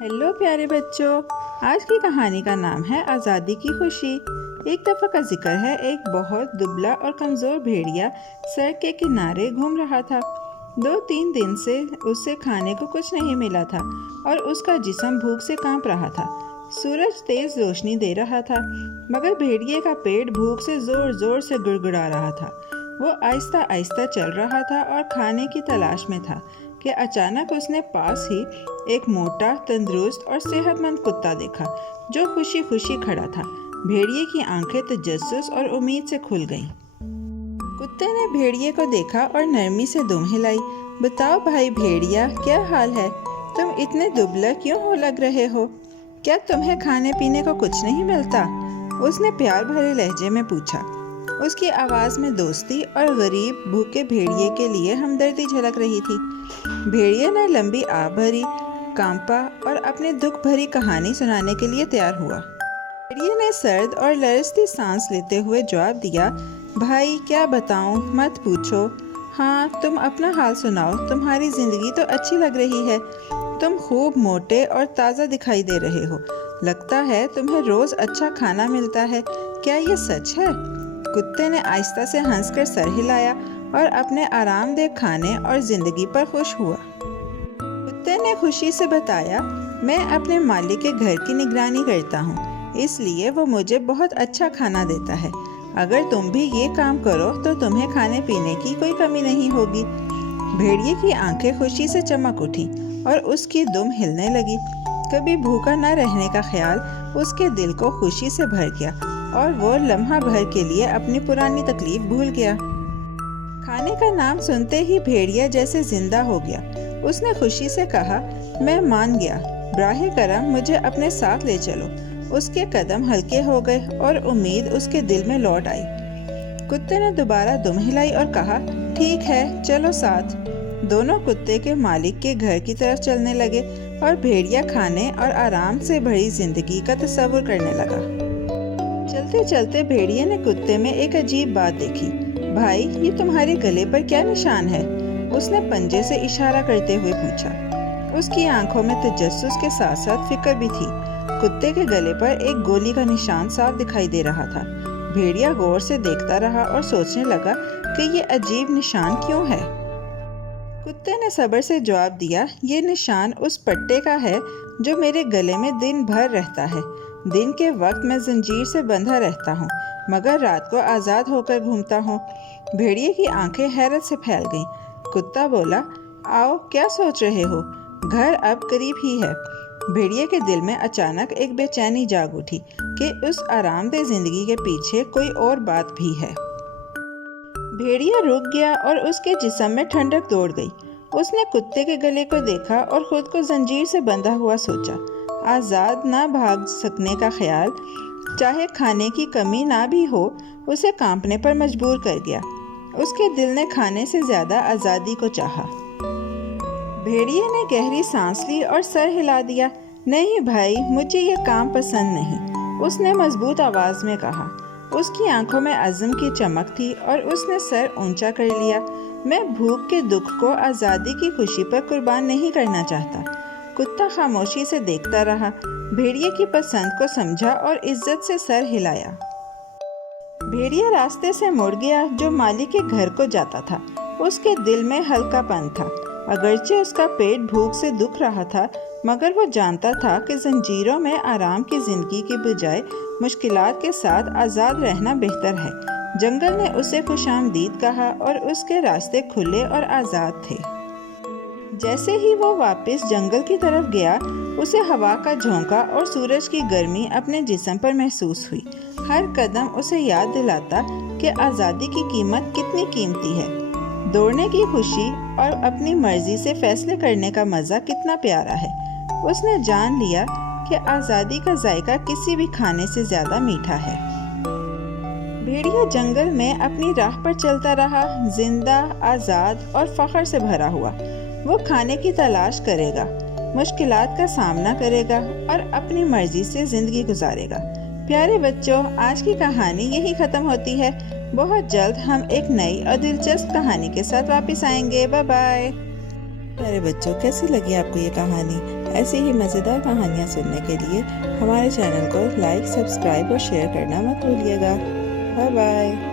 Hello प्यारे बच्चों, आज की कहानी का नाम है आज़ादी की खुशी। एक दफ़ा का जिक्र है, एक बहुत दुबला और कमज़ोर भेड़िया सड़क के किनारे घूम रहा था। 2-3 दिन से उसे खाने को कुछ नहीं मिला था और उसका जिस्म भूख से कांप रहा था। सूरज तेज़ रोशनी दे रहा था, मगर भेड़िए का पेट भूख से ज़ोर ज़ोर से गुड़गुड़ा रहा था। वो आहिस्ता आहिस्ता चल रहा था और खाने की तलाश में था कि अचानक उसने पास ही एक मोटा, तंदुरुस्त और सेहतमंद कुत्ता देखा जो खुशी खुशी खड़ा था। भेड़िए की आंखें तजस्सुस और उम्मीद से खुल गईं। कुत्ते ने भेड़िए को देखा और नरमी से दुम हिलाई। बताओ भाई भेड़िया, क्या हाल है? तुम इतने दुबला क्यों हो लग रहे हो? क्या तुम्हें खाने पीने को कुछ नहीं मिलता? उसने प्यार भरे लहजे में पूछा। उसकी आवाज़ में दोस्ती और गरीब भूखे भेड़िए के लिए हमदर्दी झलक रही थी। भेड़िए ने लंबी आह भरी, कांपा और अपने दुख भरी कहानी सुनाने के लिए तैयार हुआ। भेड़िए ने सर्द और लरसती सांस लेते हुए जवाब दिया, भाई क्या बताऊं, मत पूछो। हाँ, तुम अपना हाल सुनाओ। तुम्हारी ज़िंदगी तो अच्छी लग रही है। तुम खूब मोटे और ताज़ा दिखाई दे रहे हो। लगता है तुम्हें रोज़ अच्छा खाना मिलता है। क्या ये सच है? कुत्ते ने आहिस्ता से हंसकर सर हिलाया और अपने आरामदेह खाने और ज़िंदगी पर खुश हुआ। कुत्ते ने खुशी से बताया, मैं अपने मालिक के घर की निगरानी करता हूँ, इसलिए वो मुझे बहुत अच्छा खाना देता है। अगर तुम भी ये काम करो तो तुम्हें खाने पीने की कोई कमी नहीं होगी। भेड़िए की आंखें खुशी से चमक उठी और उसकी दुम हिलने लगी। कभी भूखा न रहने का ख्याल उसके दिल को खुशी से भर गया और वो लम्हा भर के लिए अपनी पुरानी तकलीफ भूल गया। खाने का नाम सुनते ही भेड़िया जैसे जिंदा हो गया। उसने खुशी से कहा, मैं मान गया, बराहे करम मुझे अपने साथ ले चलो। उसके कदम हल्के हो गए और उम्मीद उसके दिल में लौट आई। कुत्ते ने दोबारा दुम हिलाई और कहा, ठीक है, चलो साथ। दोनों कुत्ते के मालिक के घर की तरफ चलने लगे और भेड़िया खाने और आराम से भरी जिंदगी का तस्वुर करने लगा। चलते चलते भेड़िए ने कुत्ते में एक अजीब बात देखी। भाई, ये तुम्हारे गले पर क्या निशान है? उसने पंजे से इशारा करते हुए पूछा। उसकी आंखों में तजस्सुस के साथ साथ फिक्र भी थी। कुत्ते के गले पर एक गोली का निशान साफ दिखाई दे रहा था। भेड़िया गौर से देखता रहा और सोचने लगा कि ये अजीब निशान क्यों है। कुत्ते ने सब्र से जवाब दिया, ये निशान उस पट्टे का है जो मेरे गले में दिन भर रहता है। दिन के वक्त मैं जंजीर से बंधा रहता हूँ, मगर रात को आज़ाद होकर घूमता हूँ। भेड़िए की आंखें हैरत से फैल गईं। कुत्ता बोला, आओ, क्या सोच रहे हो? घर अब करीब ही है। भेड़िए के दिल में अचानक एक बेचैनी जाग उठी कि उस आरामदेह जिंदगी के पीछे कोई और बात भी है। भेड़िया रुक गया और उसके जिस्म में ठंडक दौड़ गई। उसने कुत्ते के गले को देखा और खुद को जंजीर से बंधा हुआ सोचा। आज़ाद ना भाग सकने का ख्याल, चाहे खाने की कमी ना भी हो, उसे कांपने पर मजबूर कर गया। उसके दिल ने खाने से ज़्यादा आज़ादी को चाहा। भेड़िए ने गहरी सांस ली और सर हिला दिया। नहीं भाई, मुझे ये काम पसंद नहीं, उसने मजबूत आवाज़ में कहा। उसकी आंखों में अज़्म की चमक थी और उसने सर ऊंचा कर लिया। मैं भूख के दुख को आज़ादी की खुशी पर कुर्बान नहीं करना चाहता। कुत्ता खामोशी से देखता रहा। भेड़िए की पसंद को समझा और इज्जत से सर हिलाया। भेड़िया रास्ते से मुड़ गया जो मालिक के घर को जाता था। उसके दिल में हल्कापन था। अगरचे उसका पेट भूख से दुख रहा था, मगर वो जानता था कि जंजीरों में आराम की जिंदगी की बजाय मुश्किलात के साथ आज़ाद रहना बेहतर है। जंगल ने उसे खुशामदीद कहा और उसके रास्ते खुले और आज़ाद थे। जैसे ही वो वापस जंगल की तरफ गया, उसे हवा का झोंका और सूरज की गर्मी अपने जिस्म पर महसूस हुई। हर कदम उसे याद दिलाता कि आज़ादी की कीमत कितनी कीमती है। दौड़ने की खुशी और अपनी मर्जी से फैसले करने का मज़ा कितना प्यारा है। उसने जान लिया कि आज़ादी का जायका किसी भी खाने से ज़्यादा मीठा है। भेड़िया जंगल में अपनी राह पर चलता रहा, जिंदा, आज़ाद और फ़ख्र से भरा हुआ। वो खाने की तलाश करेगा, मुश्किलात का सामना करेगा और अपनी मर्जी से ज़िंदगी गुजारेगा। प्यारे बच्चों, आज की कहानी यही ख़त्म होती है। बहुत जल्द हम एक नई और दिलचस्प कहानी के साथ वापस आएंगे। Bye bye. प्यारे बच्चों, कैसी लगी आपको ये कहानी? ایسی ہی مزیدار کہانیاں سننے کے لیے ہمارے چینل کو لائک، سبسکرائب اور شیئر کرنا مت بھولیے گا۔ Bye bye.